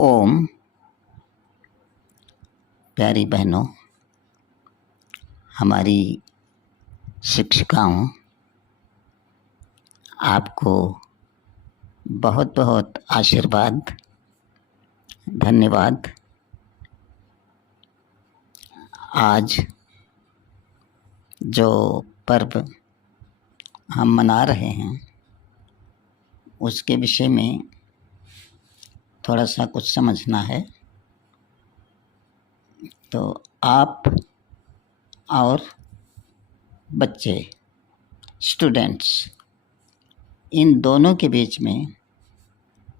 ओम। प्यारी बहनों, हमारी शिक्षिकाओं, आपको बहुत बहुत आशीर्वाद, धन्यवाद। आज जो पर्व हम मना रहे हैं उसके विषय में थोड़ा सा कुछ समझना है। तो आप और बच्चे, स्टूडेंट्स, इन दोनों के बीच में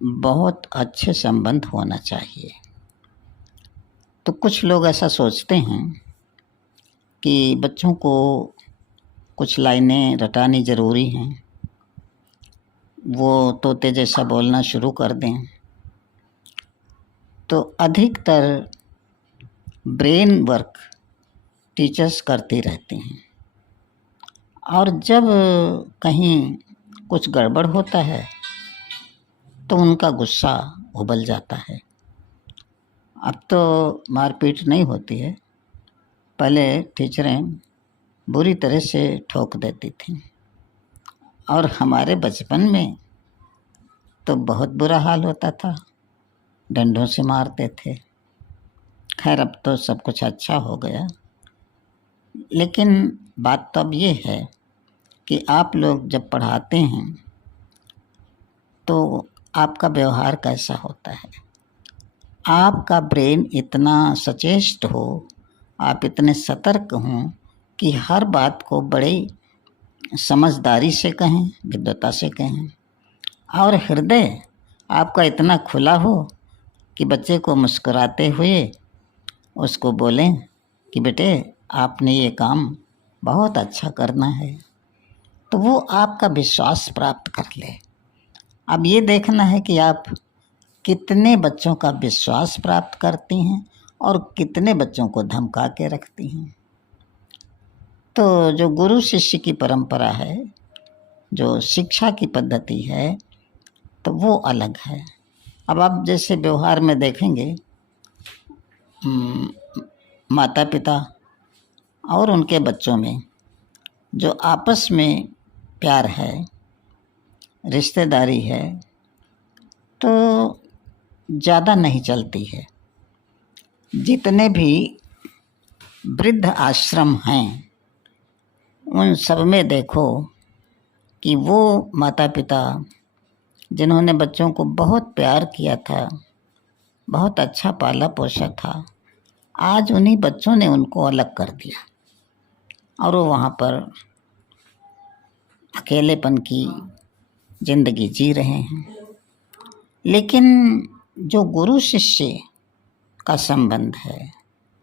बहुत अच्छे संबंध होना चाहिए। तो कुछ लोग ऐसा सोचते हैं कि बच्चों को कुछ लाइनें रटानी ज़रूरी हैं, वो तोते जैसा बोलना शुरू कर दें। तो अधिकतर ब्रेन वर्क टीचर्स करते रहते हैं, और जब कहीं कुछ गड़बड़ होता है तो उनका गुस्सा उबल जाता है। अब तो मारपीट नहीं होती है, पहले टीचरें बुरी तरह से ठोक देती थीं, और हमारे बचपन में तो बहुत बुरा हाल होता था, डंडों से मारते थे। खैर, अब तो सब कुछ अच्छा हो गया, लेकिन बात तो अब ये है कि आप लोग जब पढ़ाते हैं तो आपका व्यवहार कैसा होता है। आपका ब्रेन इतना सचेष्ट हो, आप इतने सतर्क हों कि हर बात को बड़े समझदारी से कहें, विद्वता से कहें, और हृदय आपका इतना खुला हो कि बच्चे को मुस्कुराते हुए उसको बोलें कि बेटे, आपने ये काम बहुत अच्छा करना है, तो वो आपका विश्वास प्राप्त कर ले। अब ये देखना है कि आप कितने बच्चों का विश्वास प्राप्त करती हैं और कितने बच्चों को धमका के रखती हैं। तो जो गुरु शिष्य की परंपरा है, जो शिक्षा की पद्धति है, तो वो अलग है। अब आप जैसे व्यवहार में देखेंगे, माता पिता और उनके बच्चों में जो आपस में प्यार है, रिश्तेदारी है, तो ज़्यादा नहीं चलती है। जितने भी वृद्ध आश्रम हैं उन सब में देखो कि वो माता पिता जिन्होंने बच्चों को बहुत प्यार किया था, बहुत अच्छा पाला पोसा था, आज उन्हीं बच्चों ने उनको अलग कर दिया और वो वहाँ पर अकेलेपन की ज़िंदगी जी रहे हैं। लेकिन जो गुरु शिष्य का संबंध है,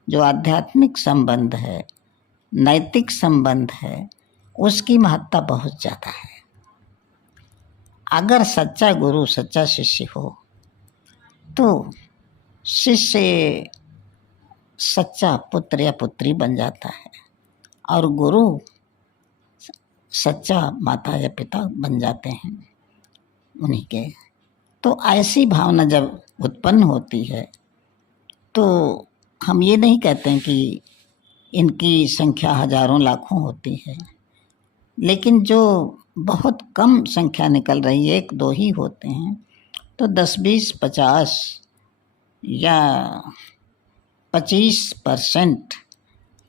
जो आध्यात्मिक संबंध है, नैतिक संबंध है, उसकी महत्ता बहुत ज़्यादा है। अगर सच्चा गुरु, सच्चा शिष्य हो तो शिष्य सच्चा पुत्र या पुत्री बन जाता है, और गुरु सच्चा माता या पिता बन जाते हैं उन्हीं के। तो ऐसी भावना जब उत्पन्न होती है तो हम ये नहीं कहते हैं कि इनकी संख्या हजारों लाखों होती है, लेकिन जो बहुत कम संख्या निकल रही है, 1-2 ही होते हैं, तो 10-20-50 या 25%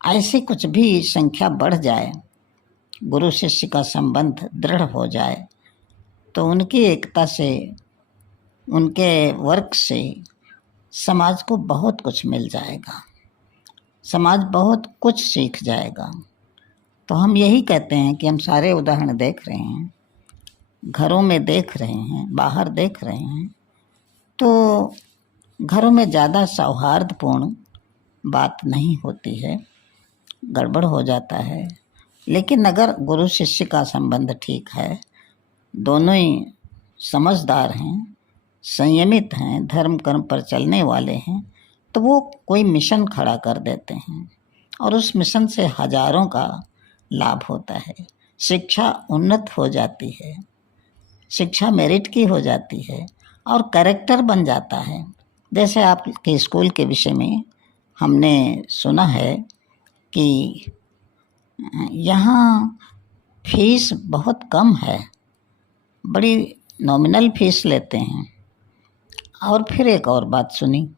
ऐसी कुछ भी संख्या बढ़ जाए, गुरु शिष्य का संबंध दृढ़ हो जाए, तो उनकी एकता से, उनके वर्क से समाज को बहुत कुछ मिल जाएगा, समाज बहुत कुछ सीख जाएगा। तो हम यही कहते हैं कि हम सारे उदाहरण देख रहे हैं, घरों में देख रहे हैं, बाहर देख रहे हैं, तो घरों में ज़्यादा सौहार्दपूर्ण बात नहीं होती है, गड़बड़ हो जाता है। लेकिन अगर गुरु शिष्य का संबंध ठीक है, दोनों ही समझदार हैं, संयमित हैं, धर्म कर्म पर चलने वाले हैं, तो वो कोई मिशन खड़ा कर देते हैं और उस मिशन से हजारों का लाभ होता है। शिक्षा उन्नत हो जाती है, शिक्षा मेरिट की हो जाती है और कैरेक्टर बन जाता है। जैसे आपके स्कूल के विषय में हमने सुना है कि यहाँ फीस बहुत कम है, बड़ी नॉमिनल फीस लेते हैं। और फिर एक और बात सुनी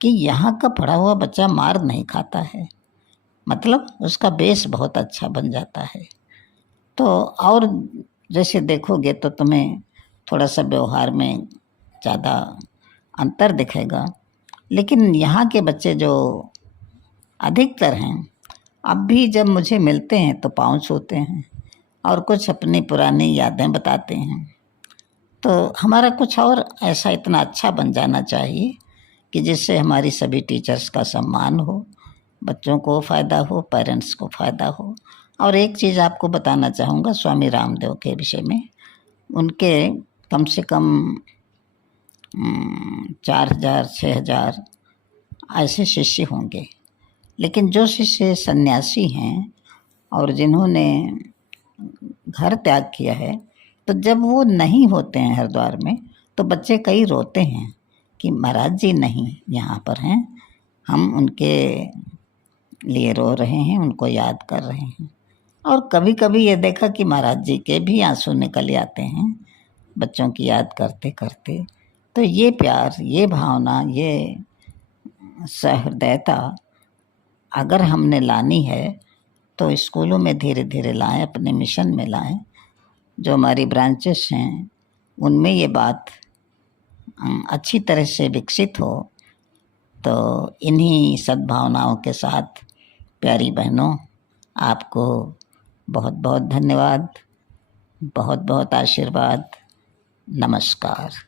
कि यहाँ का पढ़ा हुआ बच्चा मार नहीं खाता है, मतलब उसका बेस बहुत अच्छा बन जाता है। तो और जैसे देखोगे तो तुम्हें थोड़ा सा व्यवहार में ज़्यादा अंतर दिखेगा, लेकिन यहाँ के बच्चे जो अधिकतर हैं, अब भी जब मुझे मिलते हैं तो पाँव छूते हैं और कुछ अपनी पुरानी यादें बताते हैं। तो हमारा कुछ और ऐसा इतना अच्छा बन जाना चाहिए कि जिससे हमारी सभी टीचर्स का सम्मान हो, बच्चों को फ़ायदा हो, पेरेंट्स को फ़ायदा हो। और एक चीज़ आपको बताना चाहूँगा स्वामी रामदेव के विषय में। उनके कम से कम 4000 6000 ऐसे शिष्य होंगे, लेकिन जो शिष्य सन्यासी हैं और जिन्होंने घर त्याग किया है, तो जब वो नहीं होते हैं हरिद्वार में तो बच्चे कई रोते हैं कि महाराज जी नहीं यहाँ पर हैं, हम उनके लिए रो रहे हैं, उनको याद कर रहे हैं। और कभी कभी ये देखा कि महाराज जी के भी आंसू निकल आते हैं बच्चों की याद करते करते। तो ये प्यार, ये भावना, ये सहृदयता अगर हमने लानी है तो स्कूलों में धीरे धीरे लाएं, अपने मिशन में लाएं। जो हमारी ब्रांचेस हैं उनमें ये बात अच्छी तरह से विकसित हो। तो इन्हीं सद्भावनाओं के साथ प्यारी बहनों, आपको बहुत बहुत धन्यवाद, बहुत बहुत आशीर्वाद। नमस्कार।